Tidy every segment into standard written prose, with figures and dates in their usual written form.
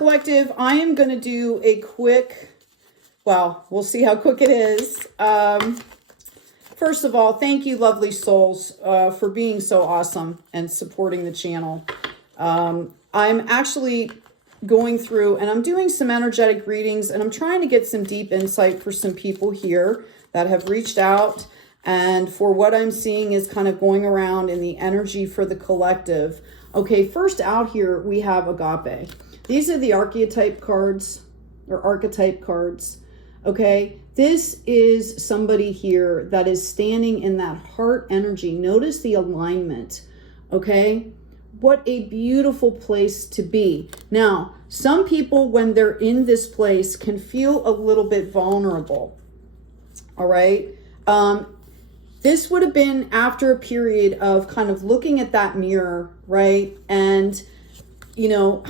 Collective, I am going to do a quick, well, we'll see how quick it is. First of all, thank you, lovely souls, for being so awesome and supporting the channel. I'm actually going through and I'm doing some energetic readings, and I'm trying to get some deep insight for some people here that have reached out. And for what I'm seeing is kind of going around in the energy for the collective. Okay, first out here, we have Agape. These are the archetype cards or archetype cards. Okay, this is somebody here that is standing in that heart energy. Notice the alignment. Okay, what a beautiful place to be. Now, some people, when they're in this place, can feel a little bit vulnerable. All right. This would have been after a period of kind of looking at that mirror, right? And, you know,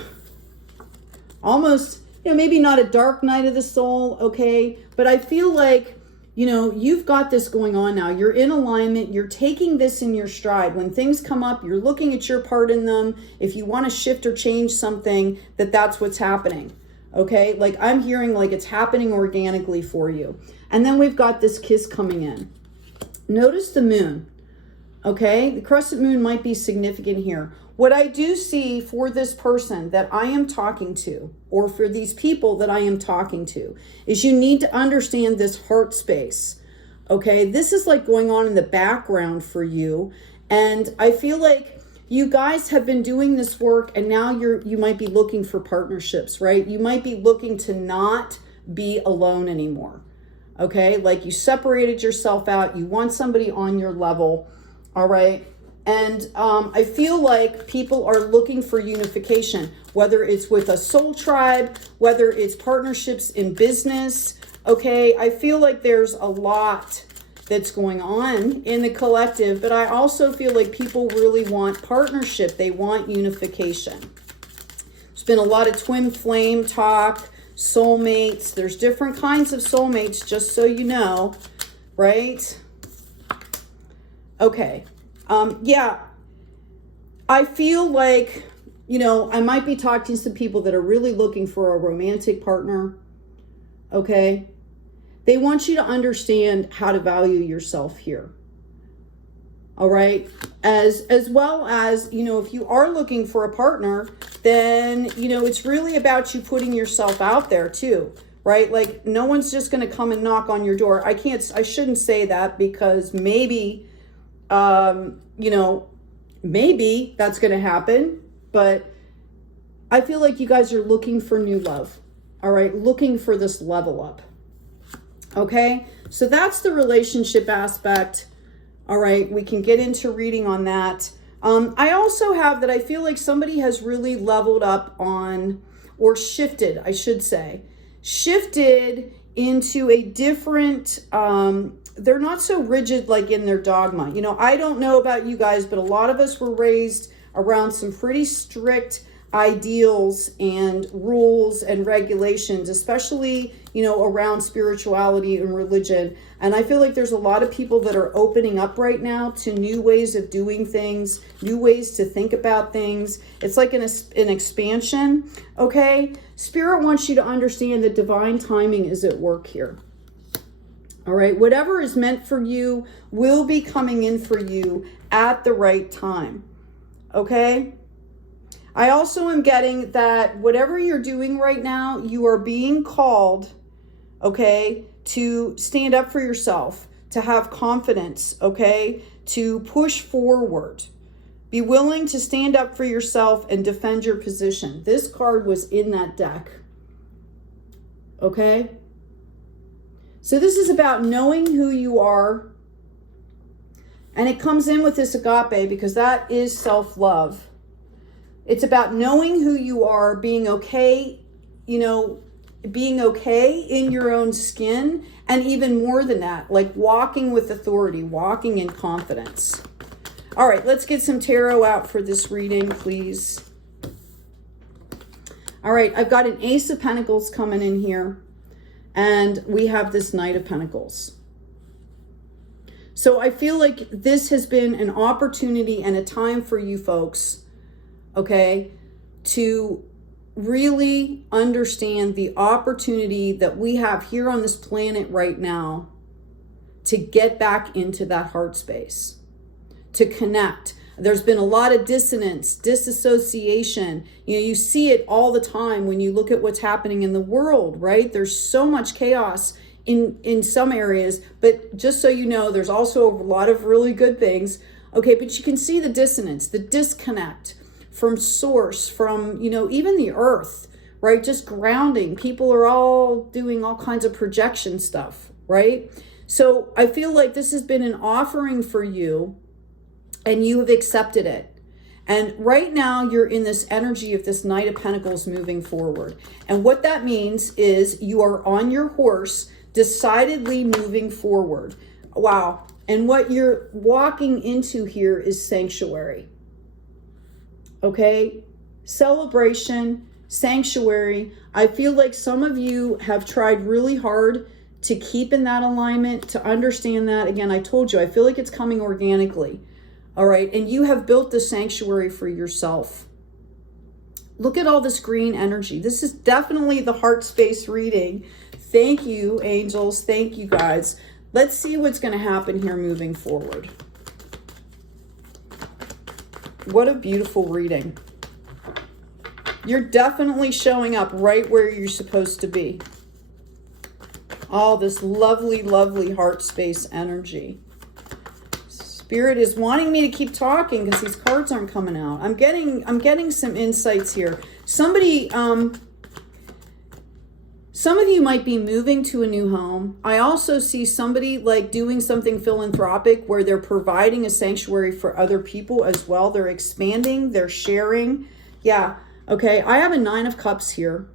almost, you know, maybe not a dark night of the soul, okay? But I feel like, you know, you've got this going on now. You're in alignment. You're taking this in your stride. When things come up, you're looking at your part in them. If you want to shift or change something, that's what's happening, okay? Like I'm hearing like it's happening organically for you. And then we've got this kiss coming in. Notice the moon, okay? The crescent moon might be significant here. What I do see for this person that I am talking to, or for these people that I am talking to, is you need to understand this heart space, okay? This is like going on in the background for you. And I feel like you guys have been doing this work, and now you might be looking for partnerships, right? You might be looking to not be alone anymore. Okay, like you separated yourself out. You want somebody on your level. All right. And I feel like people are looking for unification, whether it's with a soul tribe, whether it's partnerships in business. Okay, I feel like there's a lot that's going on in the collective, but I also feel like people really want partnership. They want unification. There's been a lot of twin flame talk. Soulmates, there's different kinds of soulmates, just so you know, right? Okay. Yeah, I feel like, you know, I might be talking to some people that are really looking for a romantic partner. Okay. They want you to understand how to value yourself here. All right. As well as, you know, if you are looking for a partner, then, you know, it's really about you putting yourself out there too, right? Like no one's just going to come and knock on your door. I shouldn't say that because maybe, you know, maybe that's going to happen, but I feel like you guys are looking for new love. All right. Looking for this level up. Okay. So that's the relationship aspect. All right, we can get into reading on that. I also have that I feel like somebody has really leveled up on, or shifted, I should say, shifted into a different, they're not so rigid like in their dogma. You know, I don't know about you guys, but a lot of us were raised around some pretty strict ideals and rules and regulations, especially, you know, around spirituality and religion. And I feel like there's a lot of people that are opening up right now to new ways of doing things, new ways to think about things. It's like an expansion, okay? Spirit wants you to understand that divine timing is at work here. All right, whatever is meant for you will be coming in for you at the right time, okay? I also am getting that whatever you're doing right now, you are being called, okay, to stand up for yourself, to have confidence, okay, to push forward. Be willing to stand up for yourself and defend your position. This card was in that deck, okay? So this is about knowing who you are, and it comes in with this agape because that is self-love. It's about knowing who you are, being okay, you know, being okay in your own skin, and even more than that, like walking with authority, walking in confidence. All right, let's get some tarot out for this reading, please. All right, I've got an Ace of Pentacles coming in here, and we have this Knight of Pentacles. So I feel like this has been an opportunity and a time for you folks, okay, to really understand the opportunity that we have here on this planet right now to get back into that heart space, to connect. There's been a lot of dissonance, disassociation. You see it all the time when you look at what's happening in the world, right? There's so much chaos in some areas, but just so you know, there's also a lot of really good things. Okay, but you can see the dissonance, the disconnect from source, from, even the earth, right? Just grounding. People are all doing all kinds of projection stuff, right? So I feel like this has been an offering for you and you have accepted it. And right now you're in this energy of this Knight of Pentacles moving forward. And what that means is you are on your horse, decidedly moving forward. Wow. And what you're walking into here is sanctuary. Okay? Celebration, sanctuary. I feel like some of you have tried really hard to keep in that alignment, to understand that. Again, I told you, I feel like it's coming organically. All right. And you have built the sanctuary for yourself. Look at all this green energy. This is definitely the heart space reading. Thank you, angels. Thank you, guys. Let's see what's going to happen here moving forward. What a beautiful reading. You're definitely showing up right where you're supposed to be. All this lovely, lovely heart space energy. Spirit is wanting me to keep talking because these cards aren't coming out. I'm getting some insights here. Somebody, some of you might be moving to a new home. I also see somebody like doing something philanthropic where they're providing a sanctuary for other people as well. They're expanding, they're sharing. Yeah, okay. I have a 9 of Cups here,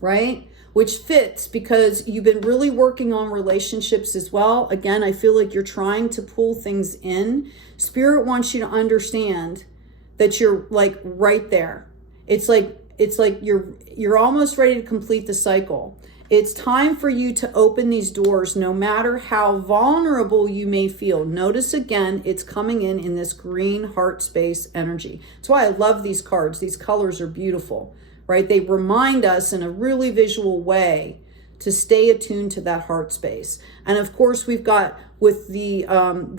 right? Which fits because you've been really working on relationships as well. Again, I feel like you're trying to pull things in. Spirit wants you to understand that you're like right there. It's like you're almost ready to complete the cycle. It's time for you to open these doors no matter how vulnerable you may feel. Notice again, it's coming in this green heart space energy. That's why I love these cards. These colors are beautiful. Right? They remind us in a really visual way to stay attuned to that heart space. And of course, we've got with the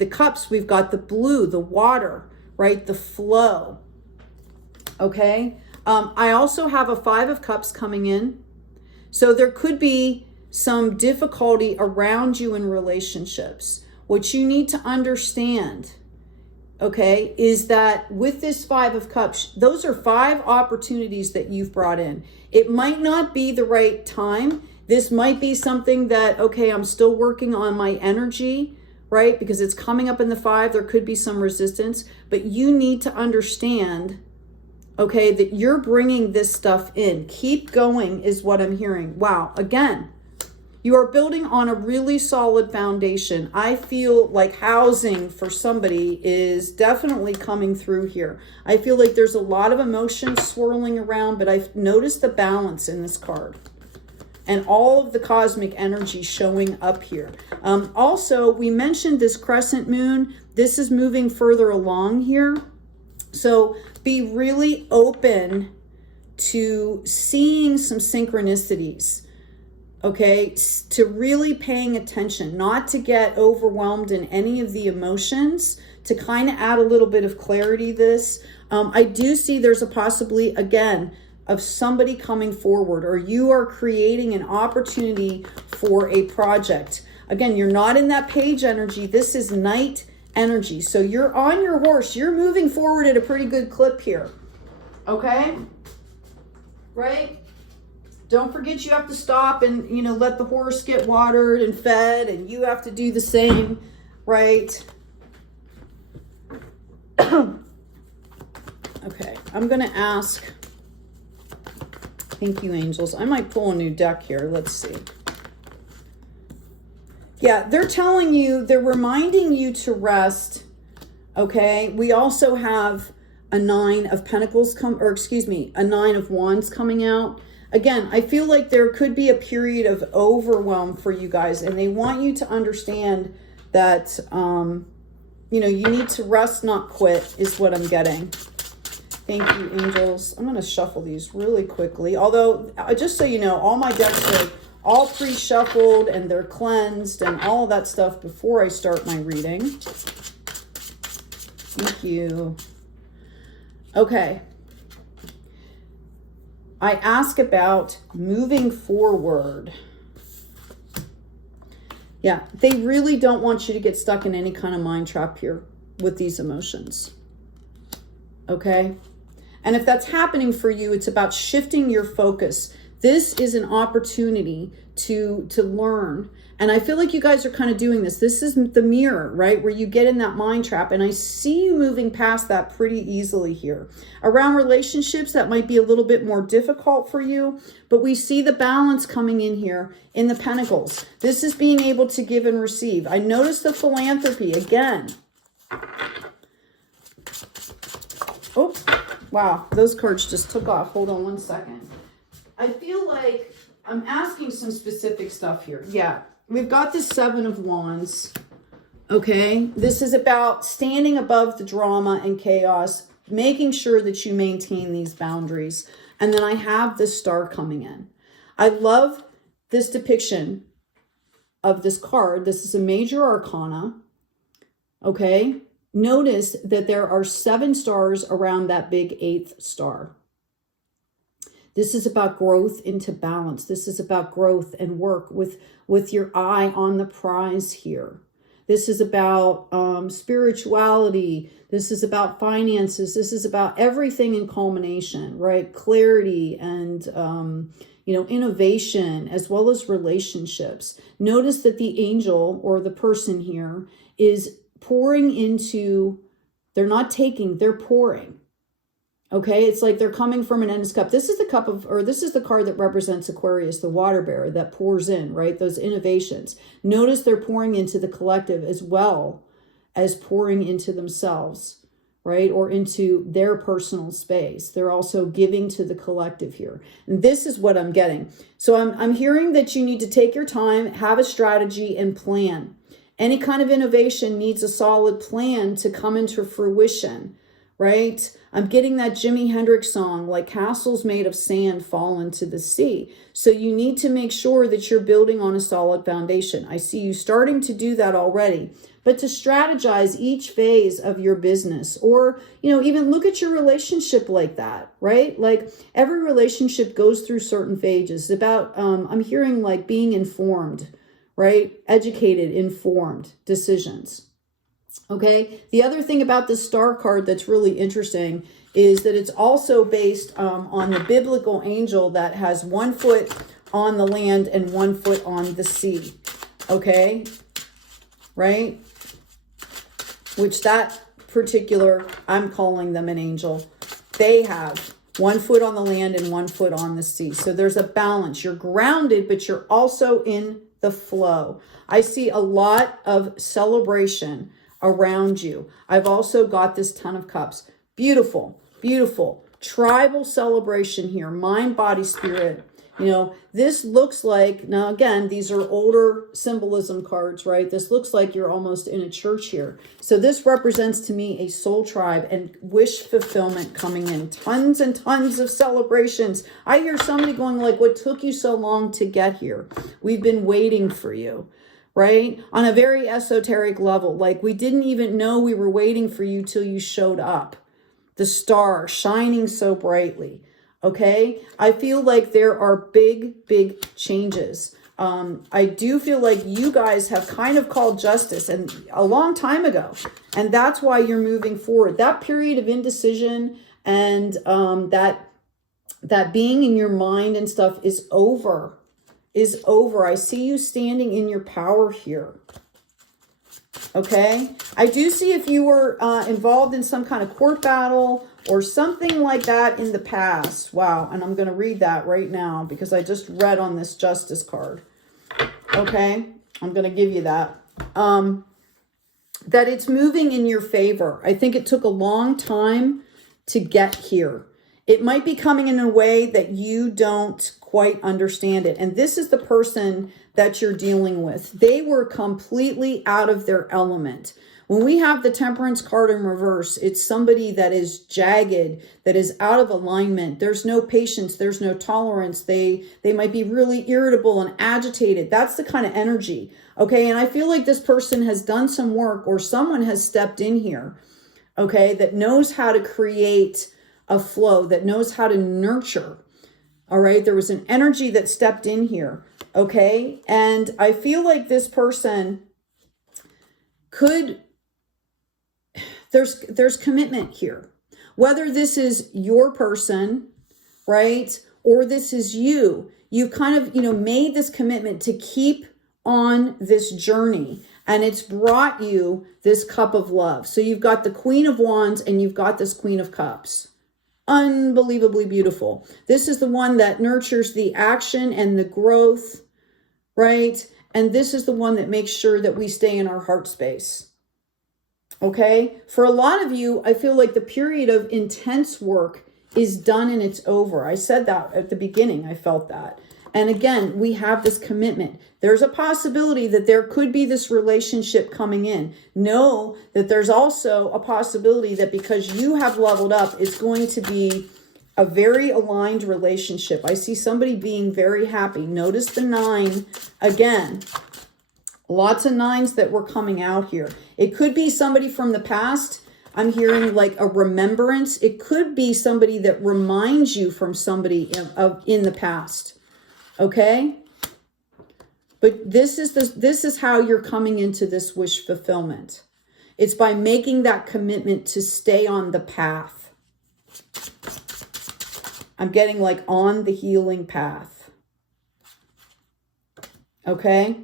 cups, we've got the blue, the water, right? The flow. Okay. I also have a 5 of Cups coming in. So there could be some difficulty around you in relationships. What you need to understand, okay, is that with this 5 of Cups, those are 5 opportunities that you've brought in. It might not be the right time. This might be something that, okay, I'm still working on my energy, right? Because it's coming up in the 5. There could be some resistance, but you need to understand, okay, that you're bringing this stuff in. Keep going is what I'm hearing. Wow. Again, you are building on a really solid foundation. I feel like housing for somebody is definitely coming through here. I feel like there's a lot of emotions swirling around, but I've noticed the balance in this card and all of the cosmic energy showing up here. Also, we mentioned this crescent moon. This is moving further along here. So be really open to seeing some synchronicities. Okay, to really paying attention, not to get overwhelmed in any of the emotions, to kind of add a little bit of clarity to this. I do see there's a possibility, again, of somebody coming forward, or you are creating an opportunity for a project. Again, you're not in that page energy. This is Knight energy. So you're on your horse. You're moving forward at a pretty good clip here. Okay? Right? Don't forget you have to stop and, let the horse get watered and fed, and you have to do the same, right? Okay, I'm going to ask, thank you, angels. I might pull a new deck here. Let's see. Yeah, they're telling you, they're reminding you to rest, okay? We also have a 9 of Pentacles, a 9 of Wands coming out. Again, I feel like there could be a period of overwhelm for you guys, and they want you to understand that, you need to rest, not quit, is what I'm getting. Thank you, angels. I'm going to shuffle these really quickly. Although, just so you know, all my decks are all pre-shuffled and they're cleansed and all of that stuff before I start my reading. Thank you. Okay. I ask about moving forward. Yeah, they really don't want you to get stuck in any kind of mind trap here with these emotions. Okay? And if that's happening for you, it's about shifting your focus. This is an opportunity to learn. And I feel like you guys are kind of doing this. This is the mirror, right? Where you get in that mind trap. And I see you moving past that pretty easily here. Around relationships, that might be a little bit more difficult for you. But we see the balance coming in here in the Pentacles. This is being able to give and receive. I notice the philanthropy again. Oh, wow. Those cards just took off. Hold on one second. I feel like I'm asking some specific stuff here. Yeah. We've got this Seven of Wands, okay? This is about standing above the drama and chaos, making sure that you maintain these boundaries. And then I have the Star coming in. I love this depiction of this card. This is a major arcana, okay? Notice that there are 7 stars around that big 8th star. This is about growth into balance. This is about growth and work with your eye on the prize here. This is about spirituality. This is about finances. This is about everything in culmination, right? Clarity and, innovation as well as relationships. Notice that the angel or the person here is pouring into, they're not taking, they're pouring. Okay, it's like they're coming from an endless cup. This is the cup of, or this is the card that represents Aquarius, the water bearer that pours in, right? Those innovations. Notice they're pouring into the collective as well as pouring into themselves, right? Or into their personal space. They're also giving to the collective here. And this is what I'm getting. So I'm hearing that you need to take your time, have a strategy and plan. Any kind of innovation needs a solid plan to come into fruition, right? I'm getting that Jimi Hendrix song, like castles made of sand fall into the sea. So you need to make sure that you're building on a solid foundation. I see you starting to do that already. But to strategize each phase of your business, or, even look at your relationship like that, right? Like every relationship goes through certain phases. It's about, I'm hearing like being informed, right? Educated, informed decisions. Okay. The other thing about the Star card that's really interesting is that it's also based on the biblical angel that has 1 foot on the land and 1 foot on the sea. Okay. Right. Which that particular, I'm calling them an angel. They have 1 foot on the land and 1 foot on the sea. So there's a balance. You're grounded, but you're also in the flow. I see a lot of celebration around you. I've also got this Ten of Cups. Beautiful, beautiful. Tribal celebration here. Mind, body, spirit. This looks like, now again, these are older symbolism cards, right? This looks like you're almost in a church here. So this represents to me a soul tribe and wish fulfillment coming in. Tons and tons of celebrations. I hear somebody going like, what took you so long to get here? We've been waiting for you. Right? On a very esoteric level, like we didn't even know we were waiting for you till you showed up. The star shining so brightly. Okay? I feel like there are big, big changes. I do feel like you guys have kind of called justice and a long time ago. And that's why you're moving forward. That period of indecision and that being in your mind and stuff is over. I see you standing in your power here. Okay. I do see if you were involved in some kind of court battle or something like that in the past. Wow. And I'm going to read that right now because I just read on this Justice card. Okay. I'm going to give you that. That it's moving in your favor. I think it took a long time to get here. It might be coming in a way that you don't quite understand it. And this is the person that you're dealing with. They were completely out of their element. When we have the Temperance card in reverse, it's somebody that is jagged, that is out of alignment. There's no patience. There's no tolerance. They might be really irritable and agitated. That's the kind of energy. Okay. And I feel like this person has done some work, or someone has stepped in here. Okay. That knows how to create a flow, that knows how to nurture. All right. There was an energy that stepped in here. Okay. And I feel like this person could, there's commitment here, whether this is your person, right? Or this is you kind of, made this commitment to keep on this journey, and it's brought you this cup of love. So you've got the Queen of Wands and you've got this Queen of Cups. Unbelievably beautiful. This is the one that nurtures the action and the growth, right? And this is the one that makes sure that we stay in our heart space. Okay? For a lot of you, I feel like the period of intense work is done and it's over. I said that at the beginning. I felt that. And again, we have this commitment. There's a possibility that there could be this relationship coming in. Know that there's also a possibility that because you have leveled up, it's going to be a very aligned relationship. I see somebody being very happy. Notice the 9 again. Lots of 9s that were coming out here. It could be somebody from the past. I'm hearing like a remembrance. It could be somebody that reminds you from somebody in the past. Okay? But this is how you're coming into this wish fulfillment. It's by making that commitment to stay on the path. I'm getting like on the healing path. Okay?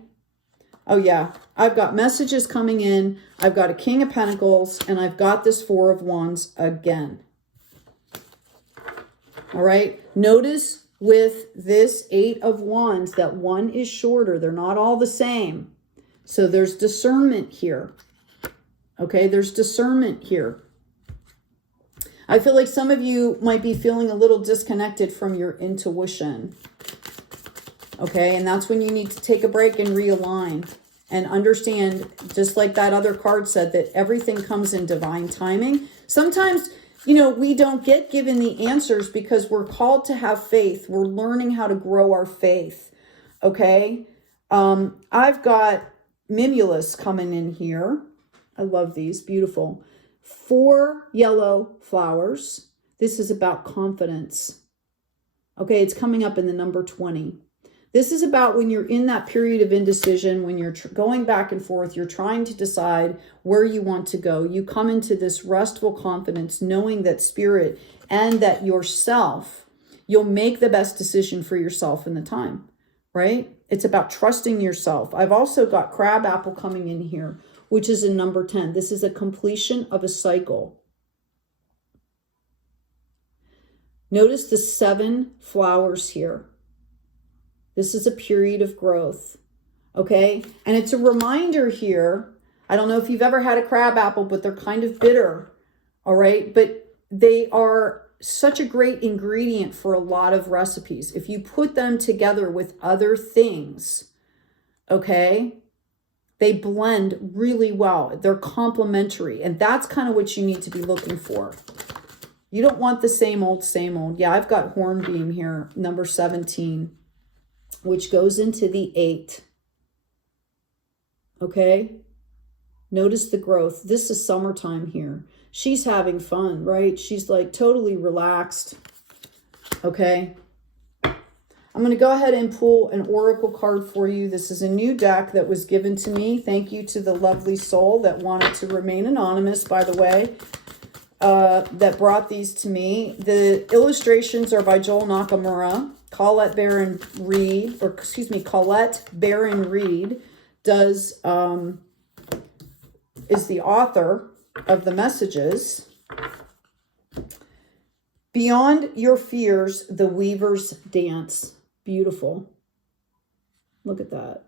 Oh yeah, I've got messages coming in. I've got a King of Pentacles and I've got this 4 of Wands again. All right? Notice with this 8 of Wands that one is shorter. They're not all the same. So there's discernment here. Okay, there's discernment here. I feel like some of you might be feeling a little disconnected from your intuition. Okay, and that's when you need to take a break and realign and understand, just like that other card said, that everything comes in divine timing. Sometimes, we don't get given the answers because we're called to have faith. We're learning how to grow our faith. Okay. I've got Mimulus coming in here. I love these. Beautiful. 4 yellow flowers. This is about confidence. Okay. It's coming up in the number 20. This is about when you're in that period of indecision, when you're going back and forth, you're trying to decide where you want to go. You come into this restful confidence, knowing that spirit and that yourself, you'll make the best decision for yourself in the time, right? It's about trusting yourself. I've also got crab apple coming in here, which is in number 10. This is a completion of a cycle. Notice the 7 flowers here. This is a period of growth, okay? And it's a reminder here. I don't know if you've ever had a crab apple, but they're kind of bitter, all right? But they are such a great ingredient for a lot of recipes. If you put them together with other things, okay, they blend really well. They're complementary, and that's kind of what you need to be looking for. You don't want the same old, same old. Yeah, I've got hornbeam here, number 17. Which goes into the 8. Okay? Notice the growth. This is summertime here. She's having fun, right? She's like totally relaxed. Okay? I'm going to go ahead and pull an oracle card for you. This is a new deck that was given to me. Thank you to the lovely soul that wanted to remain anonymous, by the way, that brought these to me. The illustrations are by Joel Nakamura. Colette Baron Reed is the author of the messages. Beyond your fears, the weavers dance. Beautiful. Look at that.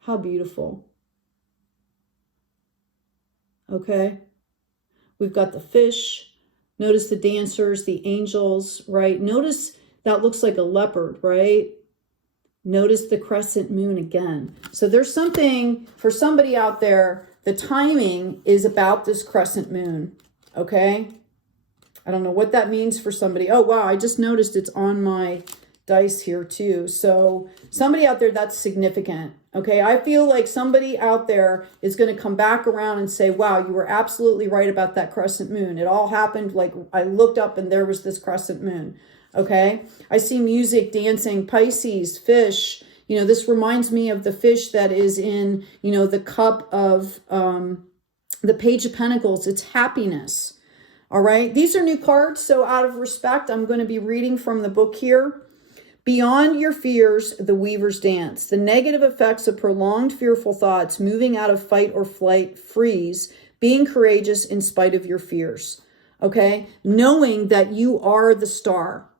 How beautiful. Okay. We've got the fish. Notice the dancers, the angels, right? Notice that looks like a leopard, right? Notice the crescent moon again. So there's something for somebody out there The timing is about this crescent moon, okay? I don't know what that means for somebody. Oh, wow, I just noticed it's on my dice here too. So somebody out there, that's significant, okay? I feel like somebody out there is going to come back around and say, wow, you were absolutely right about that crescent moon. It all happened, like I looked up and there was this crescent moon, okay? I see music, dancing, Pisces, fish. You know, this reminds me of the fish that is in, you know, the cup of the Page of Pentacles. It's happiness. All right. These are new cards. So out of respect, I'm going to be reading from the book here. Beyond your fears, the weaver's dance. The negative effects of prolonged fearful thoughts, moving out of fight or flight, freeze, being courageous in spite of your fears. Okay. Knowing that you are the star.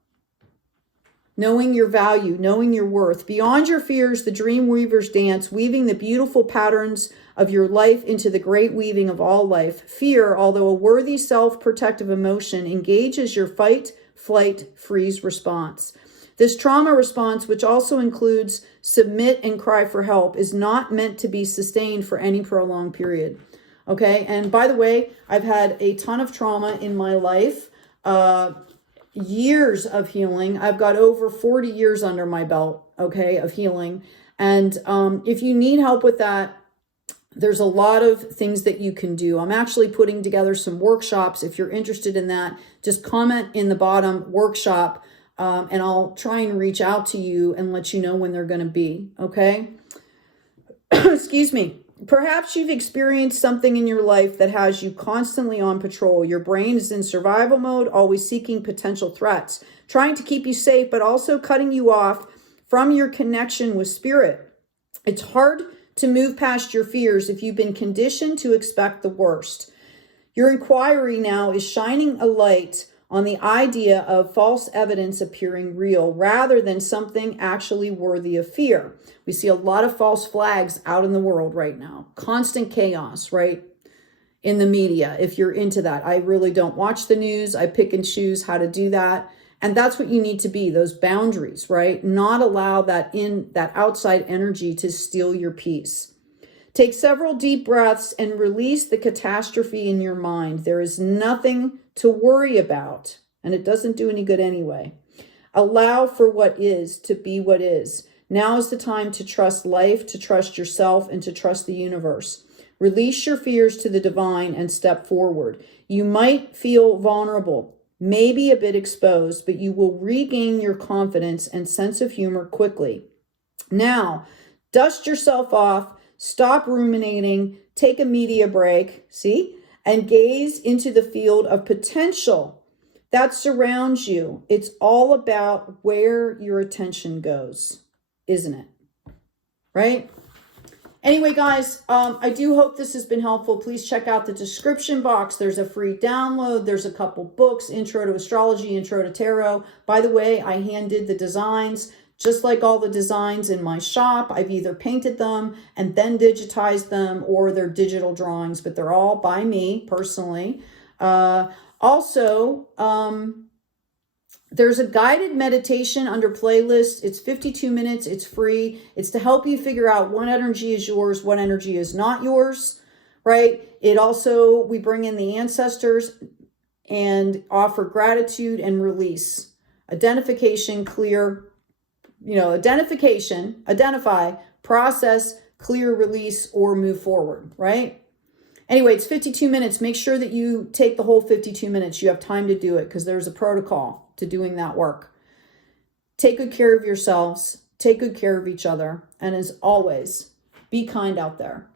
Knowing your value, knowing your worth. Beyond your fears, the dream weaver's dance, weaving the beautiful patterns of your life into the great weaving of all life. Fear, although a worthy self-protective emotion, engages your fight, flight, freeze response. This trauma response, which also includes submit and cry for help, is not meant to be sustained for any prolonged period. Okay, and by the way, I've had a ton of trauma in my life. Years of healing. I've got over 40 years under my belt, okay, of healing. And if you need help with that, there's a lot of things that you can do. I'm actually putting together some workshops. If you're interested in that, just comment in the bottom workshop, and I'll try and reach out to you and let you know when they're going to be, okay? Excuse me. Perhaps you've experienced something in your life that has you constantly on patrol. Your brain is in survival mode, always seeking potential threats, trying to keep you safe, but also cutting you off from your connection with spirit. It's hard to move past your fears if you've been conditioned to expect the worst. Your inquiry now is shining a light on the idea of false evidence appearing real rather than something actually worthy of fear. We see a lot of false flags out in the world right now. Constant chaos, right? In the media, if you're into that. I really don't watch the news. I pick and choose how to do that. And that's what you need to be, those boundaries, right? Not allow that outside energy to steal your peace. Take several deep breaths and release the catastrophe in your mind. There is nothing to worry about, and it doesn't do any good anyway. Allow for what is to be what is. Now is the time to trust life, to trust yourself, and to trust the universe. Release your fears to the divine and step forward. You might feel vulnerable, maybe a bit exposed, but you will regain your confidence and sense of humor quickly. Now, dust yourself off, stop ruminating, take a media break, see? And gaze into the field of potential that surrounds you. It's all about where your attention goes, isn't it? Right? Anyway, guys, I do hope this has been helpful. Please check out the description box. There's a free download. There's a couple books, Intro to Astrology, Intro to Tarot. By the way, I hand did the designs. Just like all the designs in my shop, I've either painted them and then digitized them, or they're digital drawings, but they're all by me personally. Also, there's a guided meditation under playlist. It's 52 minutes. It's free. It's to help you figure out what energy is yours, what energy is not yours, right? It also, we bring in the ancestors and offer gratitude and release. Identification, clear, identify, process, clear, release, or move forward, right? Anyway, it's 52 minutes. Make sure that you take the whole 52 minutes. You have time to do it because there's a protocol to doing that work. Take good care of yourselves. Take good care of each other. And as always, be kind out there.